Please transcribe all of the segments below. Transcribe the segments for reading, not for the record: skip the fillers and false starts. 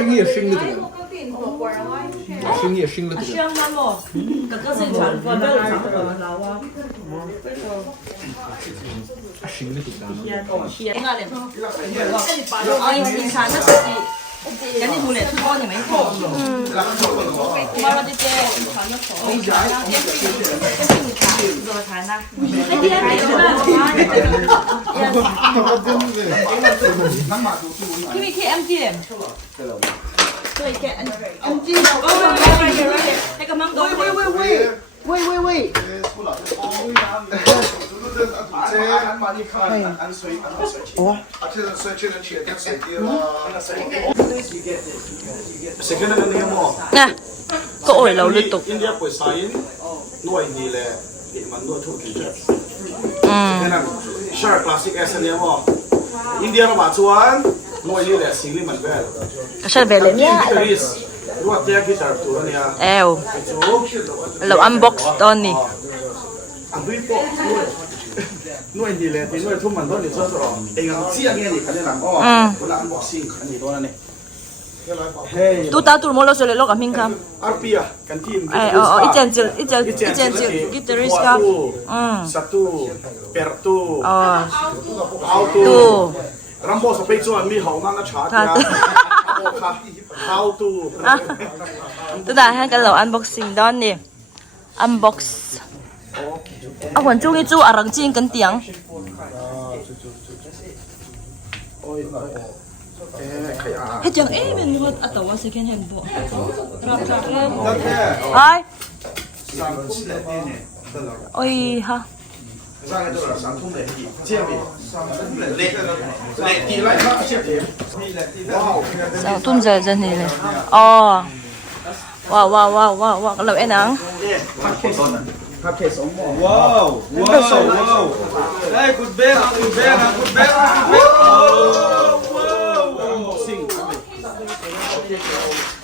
生意生的这个，生意生的这个。香吗么？哥哥是长，我没有长的老啊。生的这个。天啊嘞！我以前那是人哋冇嚟出歌，你咪錯。我攞啲嘢，我查啦，啲先做查啦。Kimi KMG 咧？對，KMG。你咁樣講。喂，nè có ổi lâu liên tục Shark Classic S này mà India nó bảo chuan nuôi như là sinh lý mình về sao về lên nhá ruột tia cái tarp tu này eo lâu unbox đó nè anh đuôi bộ nuôi như là thì nuôi thùng mình đó thì cho rồi anh ăn chia nghe thì cái này là là unboxing cái này đó này tu tao tu mua lo rồi lo cả mình không RP à cái team ít chân guitarist ka satu pertu auto tu Rambo sa page one mi hậu mang chat ya how to tu đã hay cái lẩu unboxing đó nè unbox à còn chung cái chú à răng chiên cân tiếng hết chẳng ấy mình nuốt à tàu second hand bộ ai ôi ha sao tuôn giờ dân này này wow cái lẩu em nắng wow hey good bear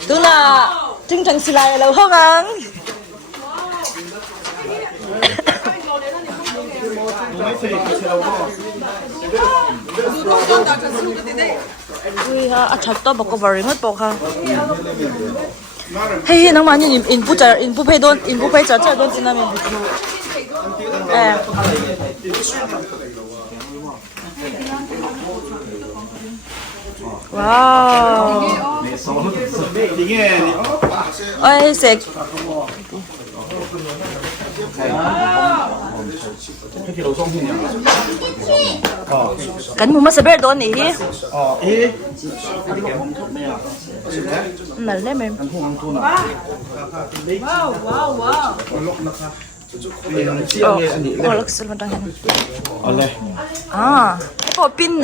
tức là chương trình xì lại lẩu không ăn ui ha chặt to bọc vào mất bọc ha hey nang mà như input pay don input pay chặt don xin làm mình wow ôi sệt cánh mua mất bể đó nè nè lên em wow lắc sườn vào đây có pin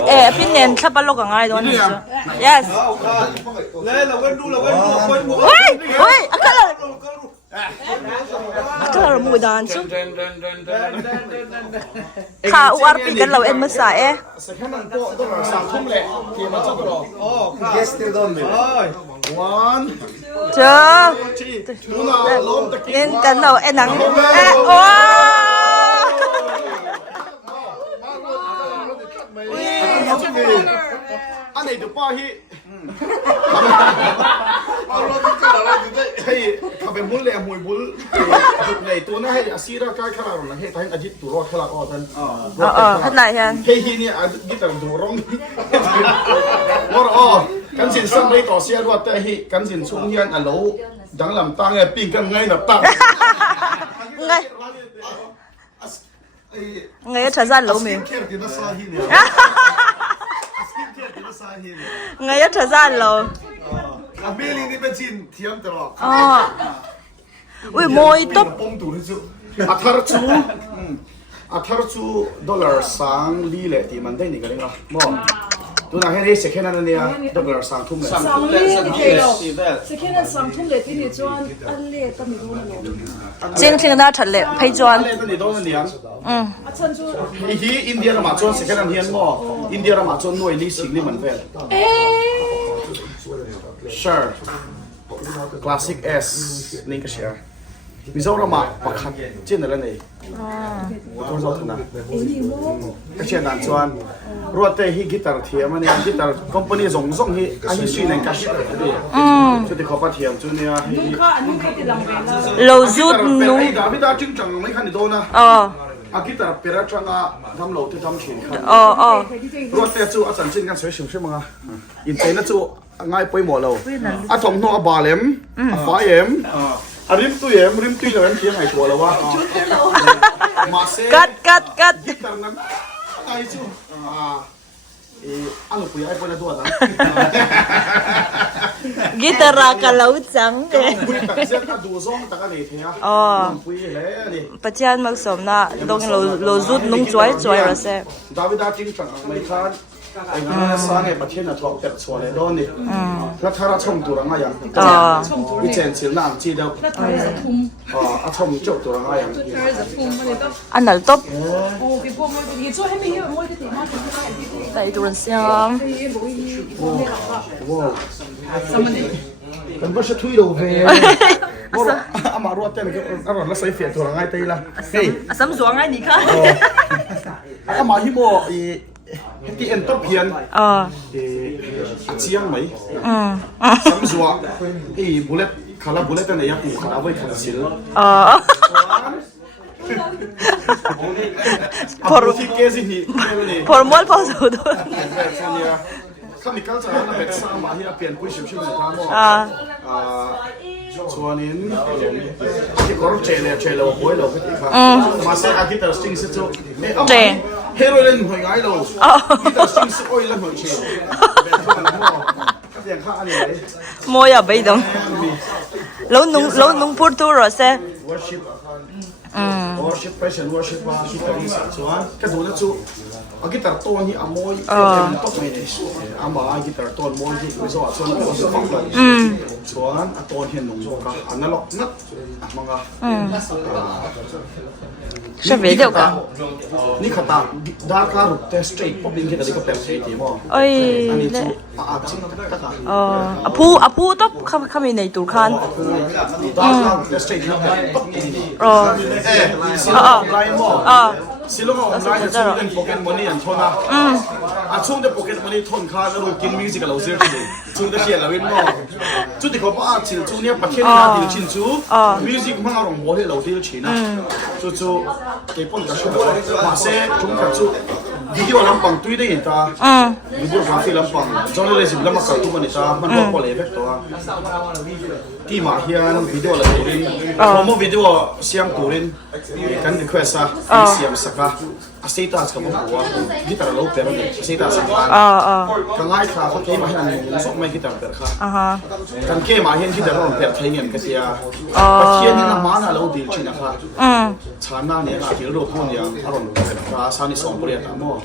nền sắp bắt lóc cả ngay đó nè yes lên là quên đu ôi akala mo dan so kha URP kan law en masa second hand po dollar sang thum le ki ma chu ro guess still don't me one cho tuna lom ta ki en kan law en nang anh này được bao hi hey kabe mul le mui bul nei tu na hey asira ka khala ron he tain ajit tu ro khala o tan hết lại ha hey hi ni gitar du rong or o kan sin sam dei to sia ro ta hi kan sin chung hian alo dang lam tang e ping kan ngai na tang ngay thời gian lâu mình ngay thời gian lâu Ameli ni bejin thiam tro. Ui moi top. Athar chu dollar sang li le ti man dai ni ka lenga. Mo. Tu na he second hand ni dollar sang thum le. sang li second hand sang thum le ti ni chuan an le ta mi do na lo Jing thing na thật lệ pay chuan Le ni do ni an. a chan chu Hi India ma chuan second hand hian mo. India ma chuan noi li sing li man vel. Sure. Classic S link share. มิโซรามาปักขัดเช่นอะไรนี่ตัวเราถนัดก็เช่นนั้นส่วนรถเตะฮิกิตาร์เทียมเนี่ยกิตาร์คอมพานีส่งฮิอันนี้ชื่อในกัชชุดนี้ชุดที่เขาพัฒนาจุดนี้ฮิ เราจุดนุ่ง ดาวิดาจริงจังไม่คันดีโดนะอากิตาร์เปร่าจังอ่ะทำโหลดที่ทำชิ้นครับรถเตะจูอาจารย์จริงกันสวยชิวๆมั้งอินเตอร์เน็ตจูง่ายไปหมดเลยอะทอมโนบาเลมฟ้าเอ็มริมตุยเลยเพียงไงตัวแล้ววะมาเซ่ กัด กิตาร์นั้นไงจูอันนี้ปุยไอ้คนละตัวนะ กีตาร์กันเราจังเลย ปุยตักเสียตักดูซ่องตักอะไรเทียปุยเลยนี่ ปัจจัยมักสมนะตรงเราจุดนุ่งจ่วยเราเซ่ ดาวิดาจริงจังไม่คันไอ้เงี้ยสร้างไอ้ประเทศน่ะทอกแต่ส่วนไอ้โดนนี่แล้วถ้าเราชมตัวเราไงอย่างอีเจนสิน้ำจีเดียวอาชมจบตัวเราไงอย่าง อันนั้นต๊บ 你过没你做还没有我的电话就แต่ตัวเสียง ว้าวมันก็จะทุยดูเฟ้ว่าอามารู้เต้นก็อร่อยแล้วใส่เฟียตัวเราไงตีละเฮ้ย สัมสวงไงนี่ค่ะ อามาฮิโมอีที่เอ็นต้นเพียนเชียงไหมสัมสวงอีบุลเลตคาราบุลเลตเนี่ยยังคาราไว้คาราซิลพอรู้ที่เกสินี่พอมอลพอสุดข้ามีการจัดงานเป็นสามวันที่เปลี่ยนผู้ชิมชิมในทางโมส่วนนี้ที่เขาเจเลโว้ยเราพิธีครับมาเสียอาทิตย์ละสิ่งสิจุเฮโรอีนหอยไงเราที่ละสิ่งสิโอ้ยละหอยเชลอย่างข้าอันนี้โมยไปดงแล้วนุ่งพูดตัวเราเซ่worship passion worship ว่าที่ตรงนี้ส่วนก็ดูแล้วจู่อากิตาร์ตัวนี้อโมยตกไม่ได้อามาอากิตาร์ตัวโมยที่ไม่ชอบส่วนก็จะฟังกันส่วนตัวเห็นหนุ่มก็อันนั้นหรอกนัดมังกรใช่ไหมเดียวกันนี่ขตาดาร์คารุเตสเตรทพอบินแค่ตอนนี้ก็เป็นเศรษฐีมั้งอันนี้จู่อาจิตตะกาผู้ต้องเขามีในตัวคันดาร์คารุเตสเตรทนี่สิลองไลน์มั้งสิลองไลน์จะช่วยเล่นโปเกมอนนี่อันทนนะช่วงเด็กโปเกมอนนี่ทนข้าแล้วเรากินมิวสิกเราเสียทีช่วงเด็กเขียนเราเว้นมั้งช่วงที่เขาบอกชิลช่วงนี้ประเทศนี้ดีชินชูมิวสิกมันเอาลงบอลให้เราดีชินนะจู่เก็บปนกับช่วงมาเซ่ช่วงกับจู่วิดีโอลำปังตุยได้ยินตาวิดีโอกราฟีลำปังจอร์นเลยสิลำมาเก่าทุกวันนี้ตามันบอกว่าเลยเว็บตัวที่มาเฮียนวิดีโอละตัวนี้ผมว่าวิดีโอเสียงตัวนี้กันดีกว่าซะเสียงสักการอาศัยตาสกับผมว่ากีตาร์เราเปิดเลยอาศัยตาสักการกันง่ายค่ะเขาเกี่ยมาให้เราส่งไม่กีตาร์เปิดค่ะกันเกี่ยมาให้กีตาร์เราเปิดเพลงเงินก็เสียประเทศนี้น้ำมันเราดีจริงนะคะชาหน้าเนี่ยที่เราพูดอย่างอารมณ์เป็นภาษาในสองประเทศทั้งหมด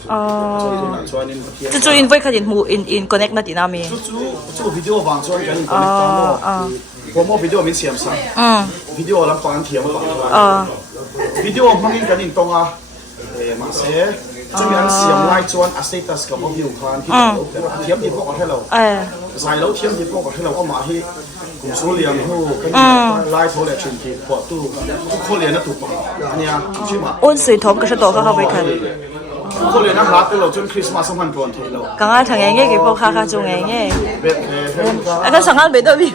จู่อินไว้ขยินหูอินคอนเนคมาตินามีจู่วิดีโอบางส่วนกันคอนเนคทั้งหมดผมว่าวิดีโอมีเสียงสั่งวิดีโอลำปังเทียมปังวิดีโอมันมีกันอินตรงอ่ะมาเสียจะมีอันเสียงไล่ชวนอาศัยตัสกับวิวคันที่เราเทียมที่พวกให้เราใส่แล้วเทียมที่พวกให้เราเอามาให้กลุ่มสูเลียนหูกันไล่โทรเลชินที่ปวดตู้ทุกคนเรียนน่ะถูกปังอันนี้ใช่ไหมอ้นสุยทอมก็จะโตเข้าไปคันทุกคนเรียนนะครับเราจนคริสต์มาสมันก่อนทีเรา刚刚ทางเงี้ยกี่พวกข้าจงเงี้ยอันนั้นสังกัดไปด้วยพี่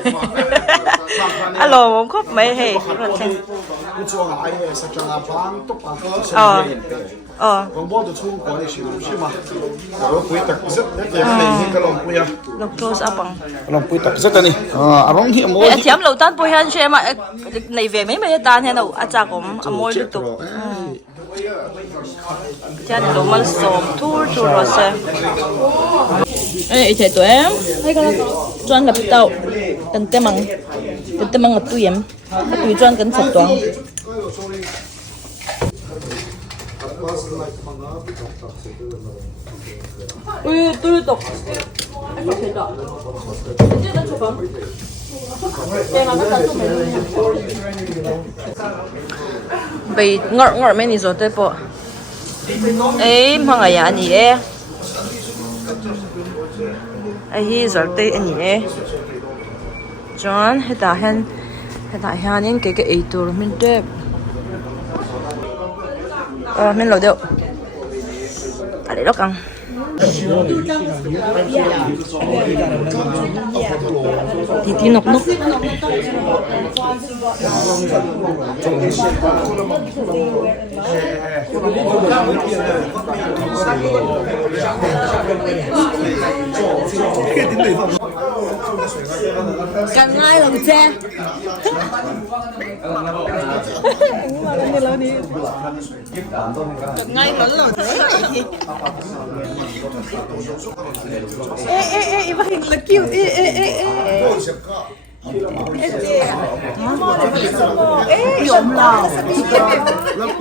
ฮัลโหลผมครบไหมเฮ้ยรถเข็นกูจะว่าไอ้สัจจ์งาบังตุ๊กตาผมบอกจะช่วยก่อนใช่ไหมเราคุยตักซิดเดี๋ยวไม่ได้ก็ลองคุยอ่ะลองโทรศัพท์ลองคุยตักซิดนี่อารมณ์ที่อโมยเทียมเราตั้งปุยฮันเชื่อมาในเวไม่ได้ตั้งให้เราอาจารย์ผมอโมยตุกจะโดนมันส่งทูรถเซ่เอ้ยเฉยตัวเองจวนกับเต่ากันเต็มังกับตู้เย็นตู้จวนกันสับตัวตู้ตกไปงอไม่นี่ส่วนเตปะเอ้ยมังอะไรอันนี้ไอ้ที่ส่วนเตอันนี้จวนให้ตาเห็น Hiện tại những cái ý tưởng mình đẹp mình lẩu điệu à để đó căng thì nọc nốc càng ngay lòng che ngay lớn rồi ê vad himla cute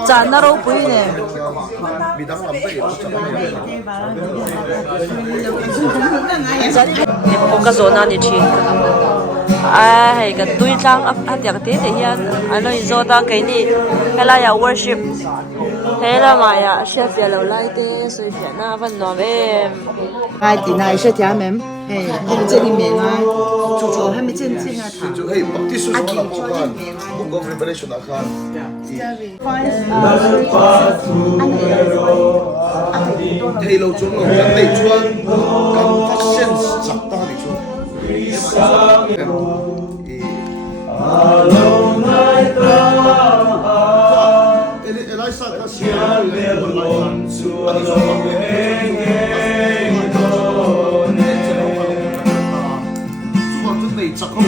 짠나로 보이네 뭔가 zonani chi ai cái túi trang áp tiệc tết thì hiện anh nói do ta cái này hay là ya worship hay là mà ya chef ya lâu lại thế rồi chuyện na vẫn nói về ai thì này sẽ theo mình这里面啊主还没正式啊他 Hey, baptism mo na po kan. Book of Revelation na kan. Halo chung lo kan dei chuan kan fashion chak ta ni chu. Elisa ka siya belong to chắc không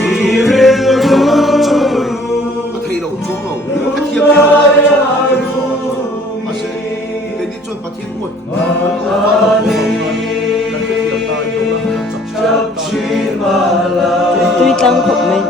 có thầy đầu chuông đầu cái thiệp mà sẽ cái đi chôn bát thiên muộn túi trang của mình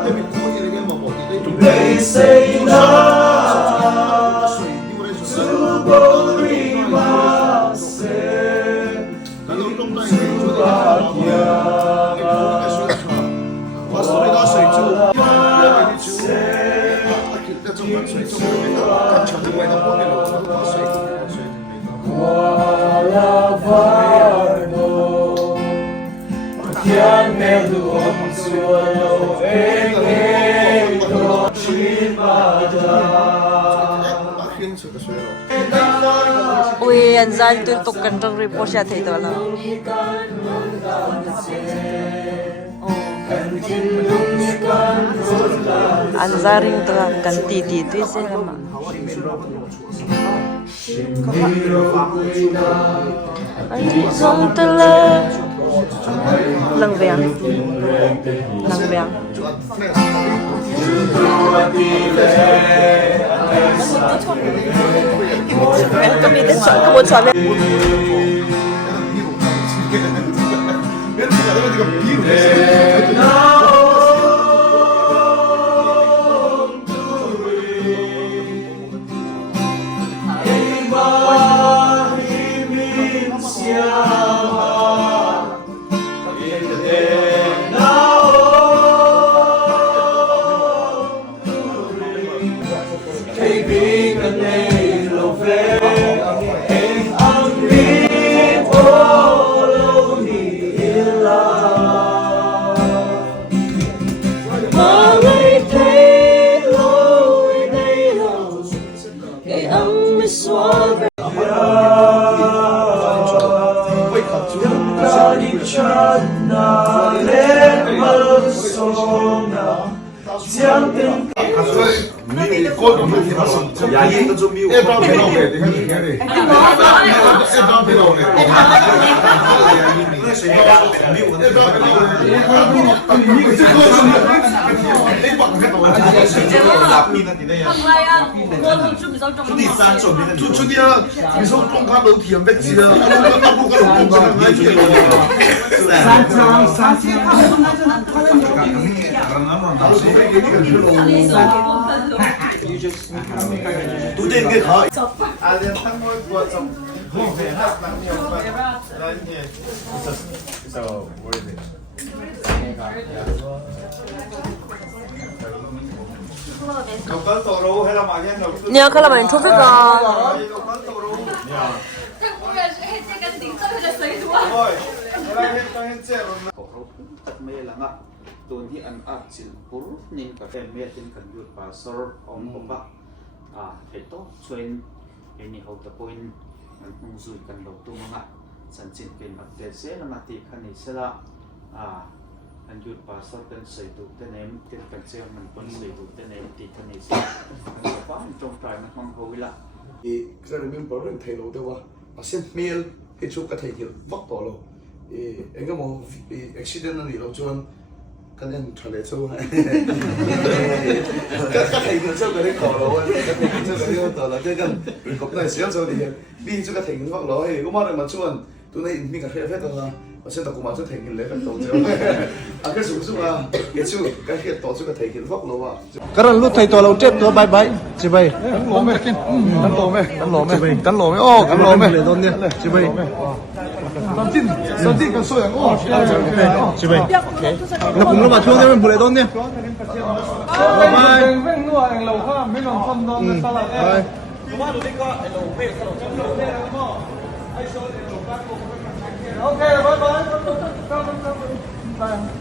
ui anh ra tôi tục cần trong report sẽ thấy đó là anh ra riêng tôi cần tì tôi sẽ làm anh chỉ dùng từ lơ lần vẹn cái mình đến chọn cái muốn chọn Tu đến cái khó. nhớ cái là mình thu phí rồi Mê là ngã. ตัวที่อันอัดสิลปุรนี่กับเอ็มเมตินกันยุดภาษาองค์ปะเอโต้ช่วยเอ็นี่เขาตะปุยมันมุ่งสู่กันเราตัวมั้งสันจินเป็นอัปเดตเซลมาติคันนี้เสละอันยุดภาษาเป็นใส่ตัวเต็มเต็มกันเซลมันเป็นใส่ตัวเต็มติดคันนี้เสละบ้านตรงปลายมันห้องเขาวิละก็เลยมีบริเวณไทยเราด้วยว่าเส้นเมลให้ชุกกับไทยเหี่ยววักต่อเราเองก็มองอุบิเหตุนั่นนี่เราชวนกันยังทะเลสู้ก็ไทยเงินเจ้าก็ได้ต่อเราก็ไทยเงินเจ้าก็ได้ต่อเราเจอกันก็ได้เสียงเจ้าดีบีชุกกับไทยเงินวักเราก็มาเลยมาชวนตัวนี้มีกับเพื่อนตัวละ我现在กูมาจะถึงเลยกันตัวเดียวก็สูงสุดอ่ะเกี่ยวกับเกี่ยวกับตัวสุดกับไทยกินฟักเราอ่ะก็รันรู้ไทยตัวเราเจ็บตัวใบจีใบตั้งหล่อไหมตั้งหล่อไหมตั้งหล่อไหมตั้งหล่อไหมโอ้ตั้งหล่อไหมเลยตอนเนี้ยจีใบสันติกันสวยโอ้จีใบแล้วผมรู้มาช่วงนี้มันผู้เล่นตอนเนี้ยบายบายเร่งนัวเองเราข้ามไม่ลองทำนอนตลาดเองว่าดูนี่ก็ไอ้เราเพ่สลบแล้วก็ไอ้โซนไอ้เราบ้านโอเคบายบาย